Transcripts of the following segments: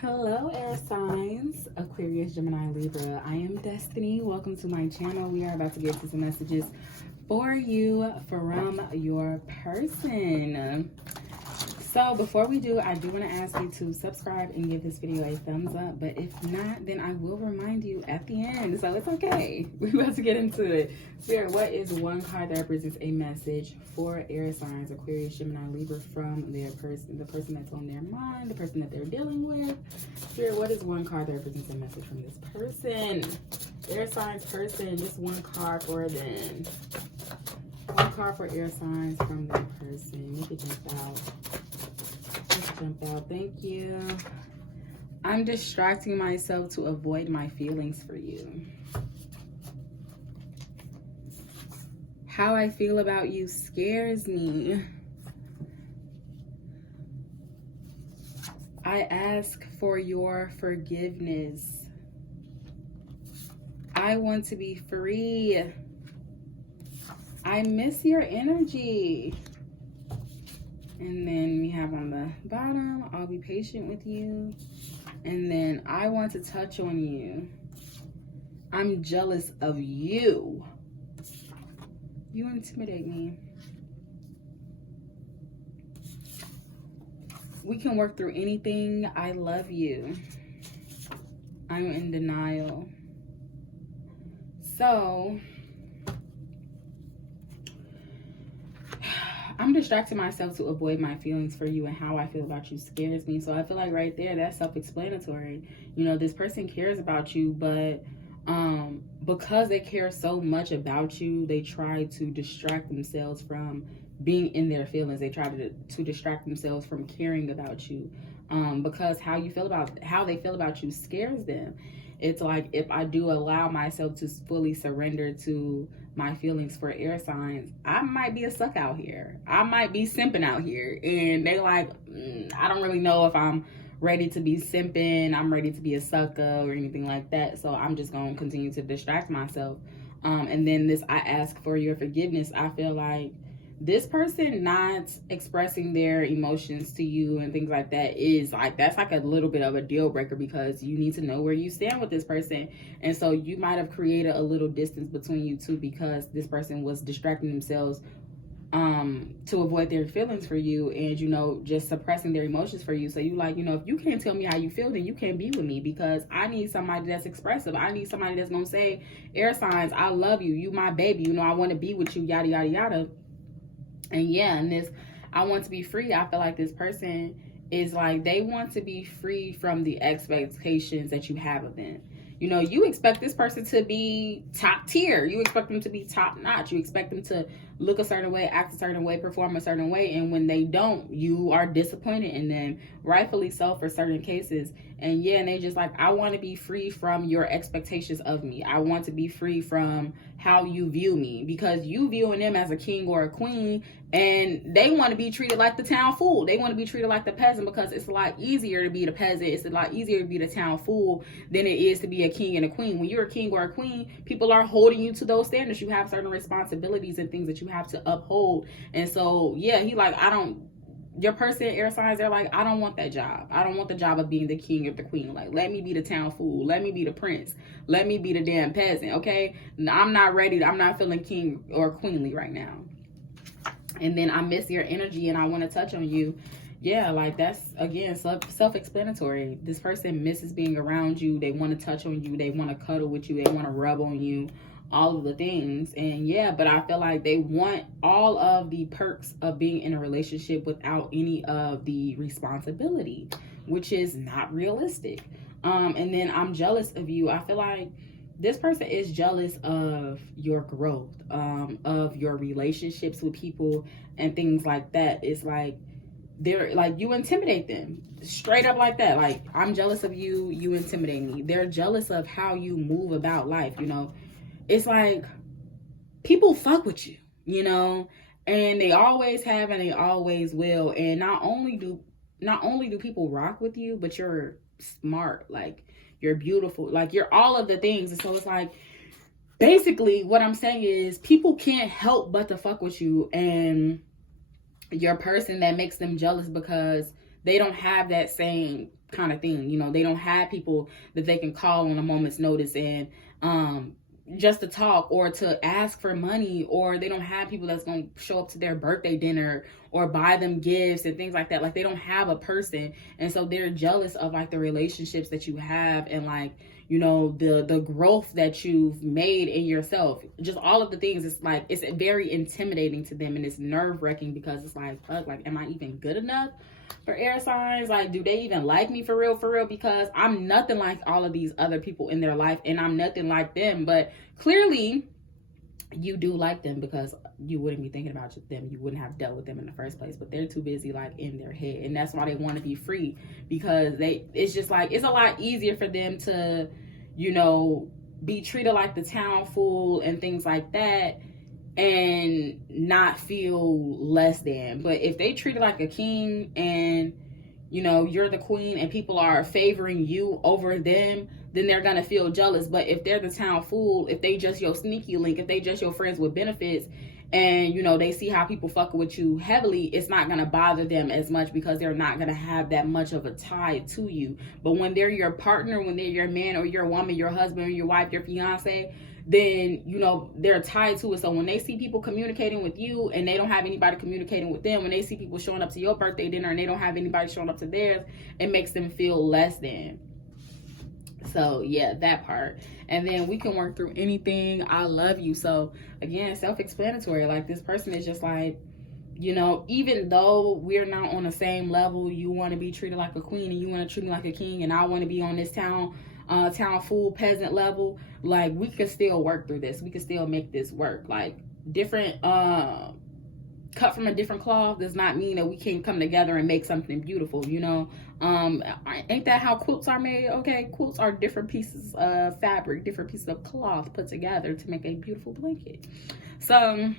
Hello, air signs, Aquarius, Gemini, Libra. I am Destiny. Welcome to my channel. We are about to get to some messages for you from your person. So before we do, I do want to ask you to subscribe and give this video a thumbs up. But if not, then I will remind you at the end. So it's okay. We're about to get into it. Spirit, what is one card that represents a message for air signs, Aquarius, Gemini, Libra, from their person, the person that's on their mind, the person that they're dealing with? Spirit, what is one card that represents a message from this person? Air signs person, just one card for them. One card for air signs from their person. Make it jump out. Jump out. Thank you. I'm distracting myself to avoid my feelings for you. How I feel about you scares me. I ask for your forgiveness. I want to be free. I miss your energy. And then we have on the bottom, I'll be patient with you. And then I want to touch on you. I'm jealous of you. You intimidate me. We can work through anything. I love you. I'm in denial. So I'm distracting myself to avoid my feelings for you, and how I feel about you scares me. So I feel like right there, that's self-explanatory. You know, this person cares about you, but because they care so much about you, they try to distract themselves from being in their feelings. They try to distract themselves from caring about you, because how they feel about you scares them. It's like, if I do allow myself to fully surrender to my feelings for air signs, I might be a suck out here. I might be simping out here. And they like, I don't really know if I'm ready to be simping. I'm ready to be a sucker or anything like that. So I'm just going to continue to distract myself. And then this, I ask for your forgiveness. I feel like this person not expressing their emotions to you and things like that is like, that's like a little bit of a deal breaker, because you need to know where you stand with this person. And so you might have created a little distance between you two, because this person was distracting themselves to avoid their feelings for you, and, you know, just suppressing their emotions for you. So you like, you know, if you can't tell me how you feel, then you can't be with me, because I need somebody that's expressive. I need somebody that's gonna say, air signs, I love you, you my baby, you know, I want to be with you, yada yada yada. And yeah, and this, I want to be free. I feel like this person is like, they want to be free from the expectations that you have of them. You know, you expect this person to be top tier. You expect them to be top notch. You expect them to look a certain way, act a certain way, perform a certain way. And when they don't, you are disappointed in them, rightfully so for certain cases. And yeah, and they just like, I want to be free from your expectations of me. I want to be free from how you view me, because you viewing them as a king or a queen, and they want to be treated like the town fool. They want to be treated like the peasant, because it's a lot easier to be the peasant. It's a lot easier to be the town fool than it is to be a king and a queen. When you're a king or a queen, people are holding you to those standards. You have certain responsibilities and things that you have to uphold. And so, yeah, he like, your person, air signs, they're like, I don't want that job. I don't want the job of being the king or the queen. Like, let me be the town fool. Let me be the prince. Let me be the damn peasant, okay? I'm not ready. I'm not feeling king or queenly right now. And then I miss your energy and I want to touch on you. Yeah, like that's, again, self-explanatory. This person misses being around you. They want to touch on you. They want to cuddle with you. They want to rub on you. All of the things. And yeah, but I feel like they want all of the perks of being in a relationship without any of the responsibility, which is not realistic. And then I'm jealous of you. I feel like this person is jealous of your growth, of your relationships with people and things like that. It's like, they're like, you intimidate them straight up like that. Like, I'm jealous of you, you intimidate me. They're jealous of how you move about life, you know. It's like, people fuck with you, you know, and they always have and they always will. And not only do people rock with you, but you're smart, like you're beautiful, like you're all of the things. And so it's like, basically what I'm saying is, people can't help but to fuck with you, and your person that makes them jealous because they don't have that same kind of thing. You know, they don't have people that they can call on a moment's notice and just to talk or to ask for money, or they don't have people that's going to show up to their birthday dinner or buy them gifts and things like that. Like, they don't have a person, and so they're jealous of like the relationships that you have, and like, you know, the growth that you've made in yourself. Just all of the things. It's like, it's very intimidating to them, and it's nerve-wracking because it's like, fuck, like, am I even good enough for air signs? Like, do they even like me for real? Because I'm nothing like all of these other people in their life, and I'm nothing like them. But clearly you do like them, because you wouldn't be thinking about them. You wouldn't have dealt with them in the first place, but they're too busy like in their head, and that's why they want to be free, because it's just like, it's a lot easier for them to, you know, be treated like the town fool and things like that, and not feel less than. But if they treat it like a king, and, you know, you're the queen and people are favoring you over them, then they're gonna feel jealous. But if they're the town fool, if they just your sneaky link, if they just your friends with benefits, and, you know, they see how people fuck with you heavily, it's not gonna bother them as much, because they're not gonna have that much of a tie to you. But when they're your partner, when they're your man or your woman, your husband or your wife, your fiance, then, you know, they're tied to it. So when they see people communicating with you and they don't have anybody communicating with them, when they see people showing up to your birthday dinner and they don't have anybody showing up to theirs, it makes them feel less than. So yeah, that part. And then we can work through anything. I love you. So again, self-explanatory. Like, this person is just like, you know, even though we're not on the same level, you want to be treated like a queen and you want to treat me like a king, and I want to be on this town fool peasant level. Like, we could still work through this. We could still make this work. Like, different cut from a different cloth does not mean that we can't come together and make something beautiful, you know. Ain't that how quilts are made? Okay, quilts are different pieces of fabric, different pieces of cloth put together to make a beautiful blanket. So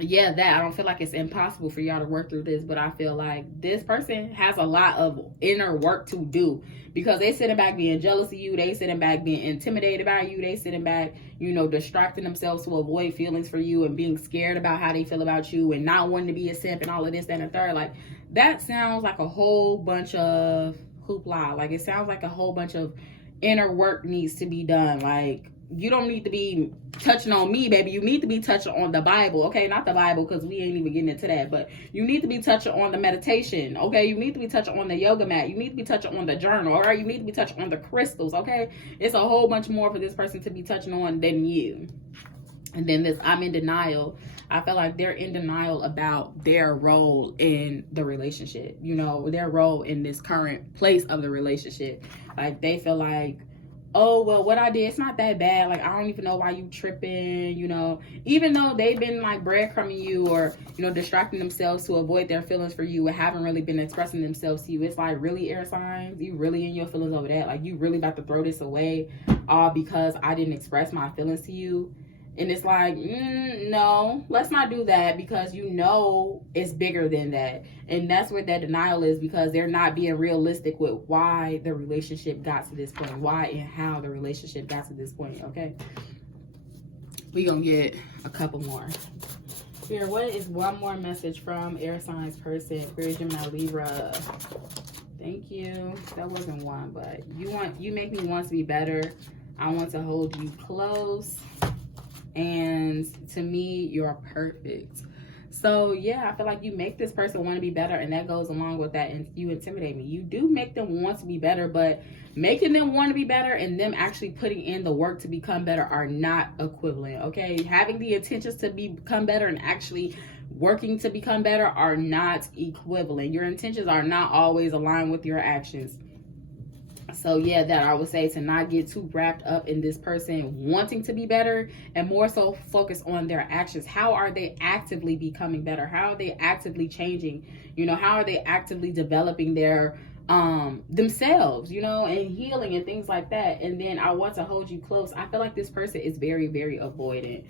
yeah, that, I don't feel like it's impossible for y'all to work through this, but I feel like this person has a lot of inner work to do, because they sitting back being jealous of you, they sitting back being intimidated by you, they sitting back, you know, distracting themselves to avoid feelings for you, and being scared about how they feel about you, and not wanting to be a simp and all of this, that, and the third. Like, that sounds like a whole bunch of hoopla. Like, it sounds like a whole bunch of inner work needs to be done. Like, you don't need to be touching on me, baby. You need to be touching on the Bible, okay? Not the Bible, because we ain't even getting into that, but you need to be touching on the meditation, okay? You need to be touching on the yoga mat. You need to be touching on the journal, all right? You need to be touching on the crystals, okay? It's a whole bunch more for this person to be touching on than you. And then this, I'm in denial. I feel like they're in denial about their role in the relationship, you know, their role in this current place of the relationship. Like, they feel like, oh, well, what I did, it's not that bad. Like, I don't even know why you tripping, you know. Even though they've been, like, breadcrumbing you, or, you know, distracting themselves to avoid their feelings for you, and haven't really been expressing themselves to you. It's like, really, air signs? You really in your feelings over that? Like, you really about to throw this away all because I didn't express my feelings to you? And it's like, no, let's not do that, because you know it's bigger than that. And that's what that denial is, because they're not being realistic with why the relationship got to this point, why and how the relationship got to this point, okay? We're going to get a couple more. Here, what is one more message from air signs person, Aquarius, Gemini, Libra? Thank you. That wasn't one, but you make me want to be better. I want to hold you close. And to me, you're perfect. So yeah, I feel like you make this person want to be better, and that goes along with that. And you intimidate me. You do make them want to be better, but making them want to be better and them actually putting in the work to become better are not equivalent, okay? Having the intentions to become better and actually working to become better are not equivalent. Your intentions are not always aligned with your actions. So yeah, that I would say, to not get too wrapped up in this person wanting to be better, and more so focus on their actions. How are they actively becoming better? How are they actively changing? You know, how are they actively developing their themselves, you know, and healing and things like that? And then I want to hold you close. I feel like this person is very, very avoidant.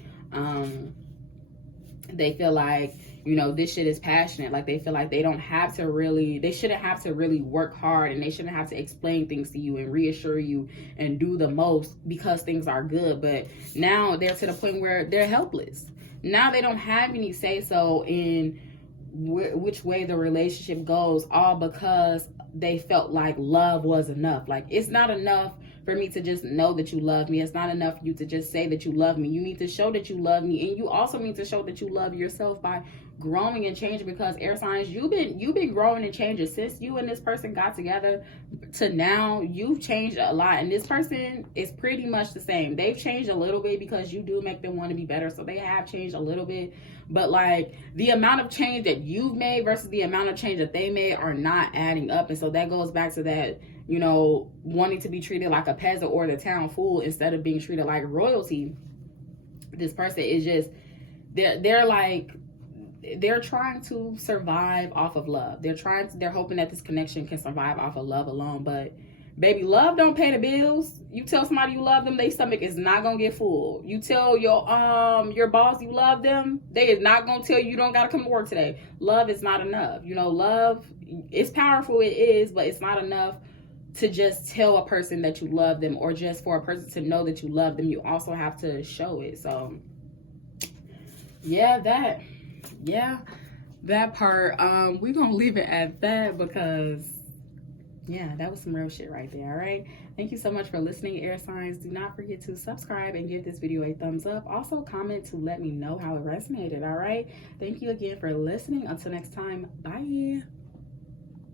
They feel like, you know, this shit is passionate. Like, they feel like they shouldn't have to really work hard, and they shouldn't have to explain things to you and reassure you and do the most because things are good. But now they're to the point where they're helpless. Now they don't have any say so in which way the relationship goes, all because they felt like love was enough. Like, it's not enough for me to just know that you love me. It's not enough for you to just say that you love me. You need to show that you love me, and you also need to show that you love yourself by growing and changing. Because air signs, you've been growing and changing since you and this person got together to now. You've changed a lot, and this person is pretty much the same. They've changed a little bit because you do make them want to be better, so they have changed a little bit. But like, the amount of change that you've made versus the amount of change that they made are not adding up. And so that goes back to that, you know, wanting to be treated like a peasant or the town fool instead of being treated like royalty. This person is just, they're trying to survive off of love. They're hoping that this connection can survive off of love alone. But baby, love don't pay the bills. You tell somebody you love them, their stomach is not gonna get full. You tell your boss you love them, they is not gonna tell you don't gotta come to work today. Love is not enough. You know, love, it's powerful, it is, but it's not enough to just tell a person that you love them, or just for a person to know that you love them. You also have to show it. So yeah, that part, we're gonna leave it at that, because yeah, that was some real shit right there. All right, thank you so much for listening, air signs. Do not forget to subscribe and give this video a thumbs up. Also comment to let me know how it resonated. All right, thank you again for listening. Until next time, bye.